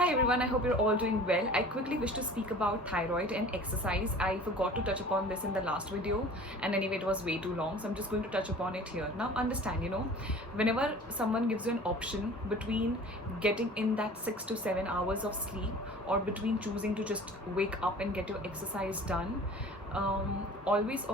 Hi everyone, I hope you're all doing well. I quickly wish to speak about thyroid and exercise. I forgot to touch upon this in the last video, and anyway it was way too long, so I'm just going to touch upon it here. Now understand, whenever someone gives you an option between getting in that 6 to 7 hours of sleep or between choosing to just wake up and get your exercise done, always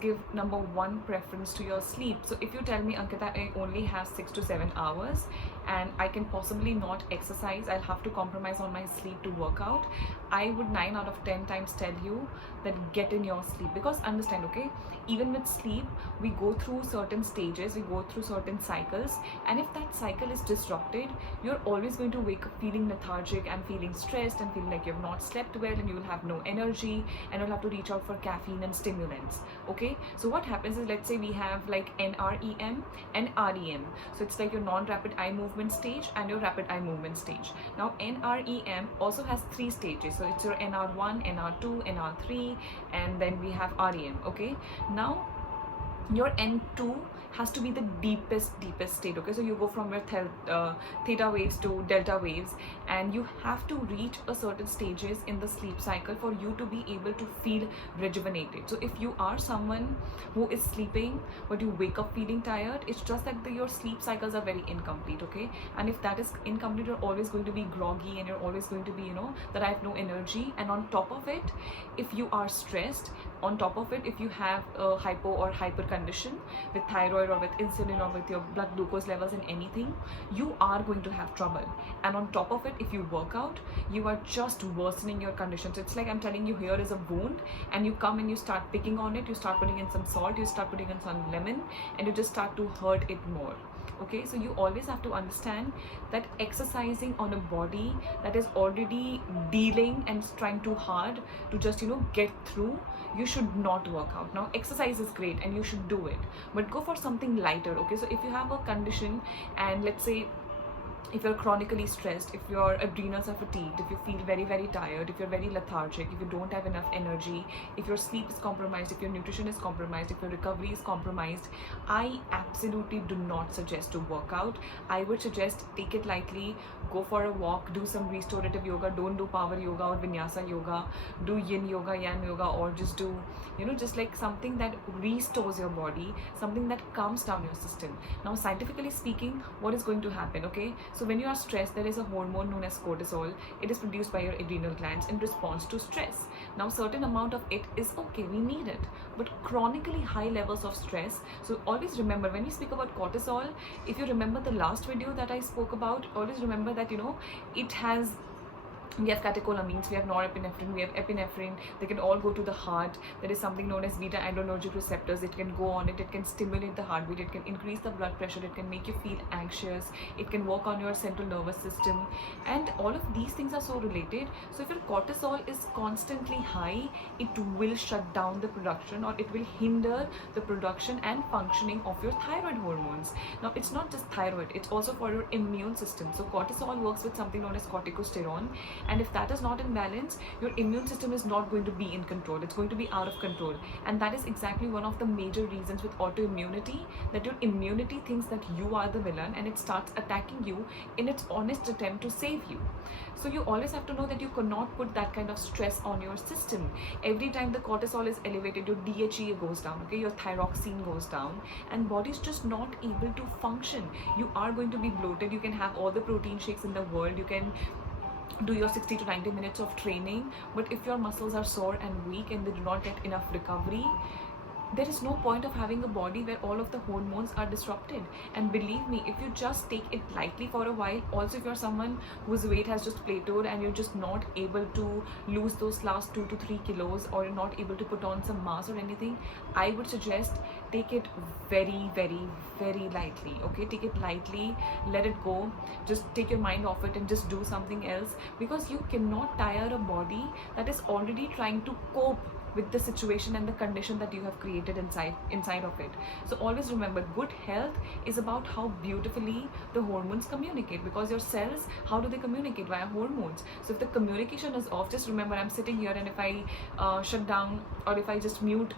give number one preference to your sleep. So if you tell me, Ankita, I only have 6 to 7 hours and I can possibly not exercise, I'll have to compromise on my sleep to work out, I would 9 out of 10 times tell you that get in your sleep. Because understand, okay, even with sleep we go through certain stages, we go through certain cycles, and if that cycle is disrupted, you're always going to wake up feeling lethargic and feeling stressed and feeling like you've not slept well, and you'll have no energy and you'll have to reach out for caffeine and stimulants. Okay, so what happens is, let's say we have like NREM and REM. So it's like your non-rapid eye movement stage and your rapid eye movement stage. Now NREM also has 3 stages, so it's your NR1, NR2, NR3, and then we have REM. Okay, now your N2 has to be the deepest state. Okay, so you go from your theta waves to delta waves, and you have to reach a certain stages in the sleep cycle for you to be able to feel rejuvenated. So if you are someone who is sleeping but you wake up feeling tired, it's just that your sleep cycles are very incomplete. Okay, and if that is incomplete, you're always going to be groggy and you're always going to be, that I have no energy. And on top of it, if you are stressed, on top of it, if you have a hypo or hyper condition with thyroid or with insulin or with your blood glucose levels in anything, you are going to have trouble. And on top of it, if you work out, you are just worsening your condition. So it's like I'm telling you, here is a wound, and you come and you start picking on it, you start putting in some salt, you start putting in some lemon, and you just start to hurt it more. Okay, so you always have to understand that exercising on a body that is already dealing and trying too hard to just get through, you should not work out. Now exercise is great and you should do it, but go for something lighter. Okay, so if you have a condition, and let's say if you're chronically stressed, if your adrenals are fatigued, if you feel very tired, if you're very lethargic, if you don't have enough energy, if your sleep is compromised, if your nutrition is compromised, if your recovery is compromised, I absolutely do not suggest to work out. I would suggest take it lightly, go for a walk, do some restorative yoga. Don't do power yoga or vinyasa yoga. Do yin yoga, yang yoga, or just do just like something that restores your body, something that calms down your system. Now scientifically speaking, what is going to happen? Okay, so when you are stressed, there is a hormone known as cortisol. It is produced by your adrenal glands in response to stress. Now certain amount of it is okay, we need it, but chronically high levels of stress. So always remember, when we speak about cortisol, if you remember the last video that I spoke about, always remember that it has, we have catecholamines, we have norepinephrine, we have epinephrine. They can all go to the heart. There is something known as beta adrenergic receptors. It can go on it, it can stimulate the heartbeat, it can increase the blood pressure, it can make you feel anxious, it can work on your central nervous system, and all of these things are so related. So if your cortisol is constantly high, it will shut down the production, or it will hinder the production and functioning of your thyroid hormones. Now it's not just thyroid, it's also for your immune system. So cortisol works with something known as corticosterone, and if that is not in balance, your immune system is not going to be in control, it's going to be out of control. And that is exactly one of the major reasons with autoimmunity, that your immunity thinks that you are the villain and it starts attacking you in its honest attempt to save you. So you always have to know that you cannot put that kind of stress on your system. Every time the cortisol is elevated, your DHEA goes down, okay, your thyroxine goes down, and body is just not able to function. You are going to be bloated. You can have all the protein shakes in the world, you can do your 60 to 90 minutes of training, but if your muscles are sore and weak and they do not get enough recovery, there is no point of having a body where all of the hormones are disrupted. And believe me, if you just take it lightly for a while, also if you're someone whose weight has just plateaued and you're just not able to lose those last 2 to 3 kilos, or you're not able to put on some mass or anything, I would suggest take it very lightly. Okay, take it lightly, let it go, just take your mind off it and just do something else, because you cannot tire a body that is already trying to cope with the situation and the condition that you have created inside of it. So always remember, good health is about how beautifully the hormones communicate, because your cells, how do they communicate? Via hormones. So if the communication is off, just remember, I'm sitting here, and if I shut down or if I just mute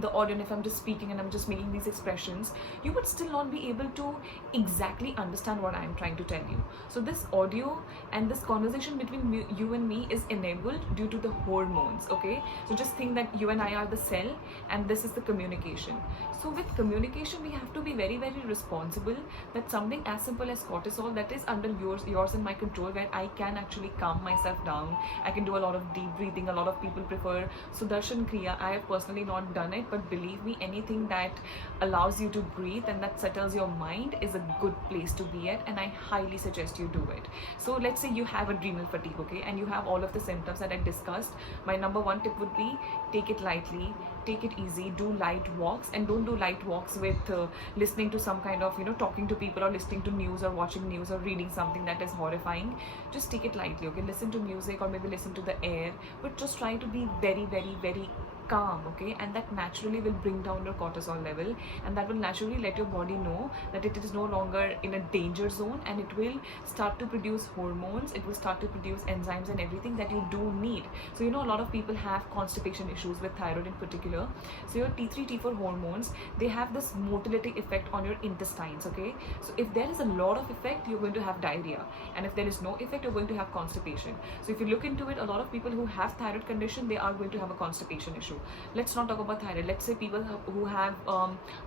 the audio, and if I'm just speaking and I'm just making these expressions, you would still not be able to exactly understand what I'm trying to tell you. So this audio and this conversation between you and me is enabled due to the hormones, okay? So just think that you and I are the cell, and this is the communication. So with communication, we have to be very, very responsible that something as simple as cortisol, that is under yours and my control, where I can actually calm myself down. I can do a lot of deep breathing. A lot of people prefer Sudarshan Kriya. I have personally not done it, but believe me, anything that allows you to breathe and that settles your mind is a good place to be at, and I highly suggest you do it. So let's say you have adrenal fatigue, okay, and you have all of the symptoms that I discussed. My number one tip would be, take it lightly, take it easy, do light walks, and don't do light walks with listening to some kind of, talking to people, or listening to news, or watching news, or reading something that is horrifying. Just take it lightly, okay? Listen to music, or maybe listen to the air, but just try to be very, very, very calm, okay? And that naturally will bring down your cortisol level, and that will naturally let your body know that it is no longer in a danger zone, and it will start to produce hormones, it will start to produce enzymes and everything that you do need. So a lot of people have constipation issues with thyroid in particular. So your T3 T4 hormones, they have this motility effect on your intestines, okay? So if there is a lot of effect, you're going to have diarrhea, and if there is no effect, you're going to have constipation. So if you look into it, a lot of people who have thyroid condition, they are going to have a constipation issue. Let's not talk about thyroid. Let's say people who have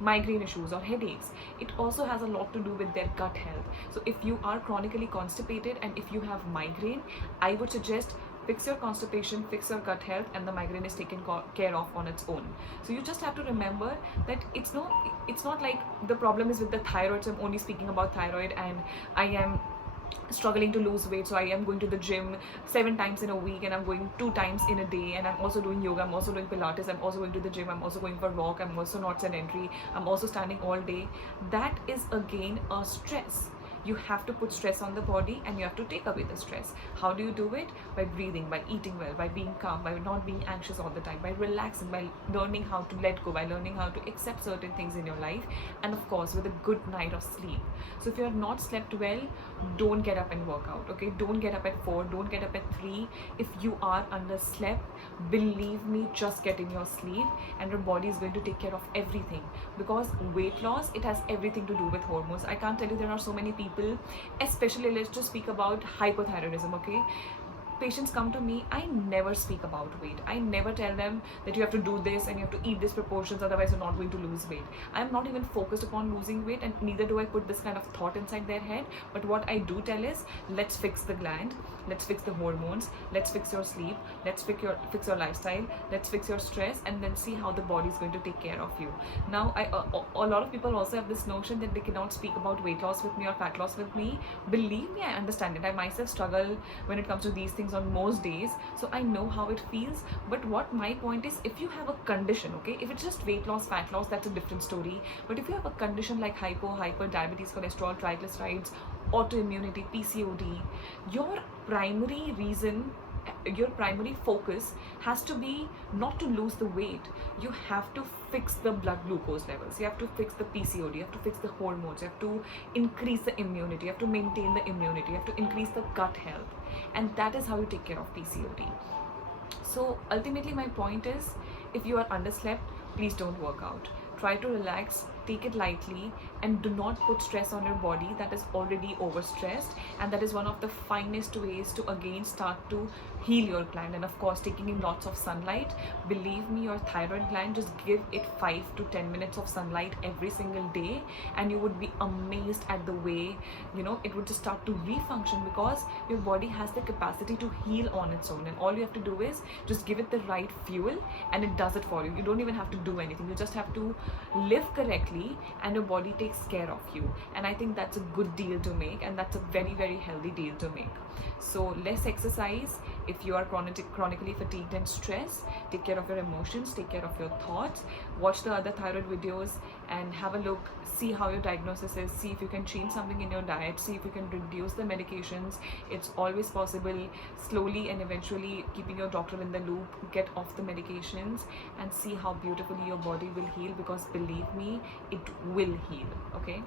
migraine issues or headaches. It also has a lot to do with their gut health. So if you are chronically constipated and if you have migraine, I would suggest fix your constipation, fix your gut health, and the migraine is taken care of on its own. So you just have to remember that it's not like the problem is with the thyroid. So I'm only speaking about thyroid, and I am struggling to lose weight, so I am going to the gym 7 times in a week, and I'm going 2 times in a day, and I'm also doing yoga, I'm also doing Pilates, I'm also going to the gym, I'm also going for a walk, I'm also not sedentary, I'm also standing all day. That is again a stress. You have to put stress on the body, and you have to take away the stress. How do you do it? By breathing, by eating well, by being calm, by not being anxious all the time, by relaxing, by learning how to let go, by learning how to accept certain things in your life, and of course with a good night of sleep. So if you have not slept well, don't get up and work out, okay? Don't get up at 4, don't get up at 3. If you are underslept, believe me, just get in your sleep, and your body is going to take care of everything. Because weight loss, it has everything to do with hormones. I can't tell you, there are so many people, especially let's just speak about hypothyroidism, okay? Patients come to me, I never speak about weight. I never tell them that you have to do this and you have to eat this proportions, otherwise you're not going to lose weight. I'm not even focused upon losing weight, and neither do I put this kind of thought inside their head. But what I do tell is, let's fix the gland, let's fix the hormones, let's fix your sleep, let's fix your lifestyle, let's fix your stress, and then see how the body is going to take care of you. Now, a lot of people also have this notion that they cannot speak about weight loss with me or fat loss with me. Believe me, I understand it. I myself struggle when it comes to these things on most days, so I know how it feels. But what my point is, if you have a condition, okay, if it's just weight loss, fat loss, that's a different story. But if you have a condition like hyper, diabetes, cholesterol, triglycerides, autoimmunity, PCOD, your primary reason, your primary focus has to be not to lose the weight. You have to fix the blood glucose levels, you have to fix the PCOD, you have to fix the hormones, you have to increase the immunity, you have to maintain the immunity, you have to increase the gut health, and that is how you take care of PCOD. So ultimately my point is, if you are underslept, please don't work out. Try to relax, take it lightly, and do not put stress on your body that is already overstressed. And that is one of the finest ways to again start to heal your gland. And of course, taking in lots of sunlight. Believe me, your thyroid gland, just give it 5 to 10 minutes of sunlight every single day, and you would be amazed at the way, it would just start to refunction, because your body has the capacity to heal on its own. And all you have to do is just give it the right fuel, and it does it for you. You don't even have to do anything. You just have to live correctly, and your body takes care of you. And I think that's a good deal to make, and that's a very, very healthy deal to make. So less exercise if you are chronically fatigued and stressed. Take care of your emotions, take care of your thoughts, watch the other thyroid videos and have a look, see how your diagnosis is, see if you can change something in your diet, see if you can reduce the medications. It's always possible. Slowly and eventually, keeping your doctor in the loop, get off the medications and see how beautifully your body will heal, because believe me, it will heal, okay?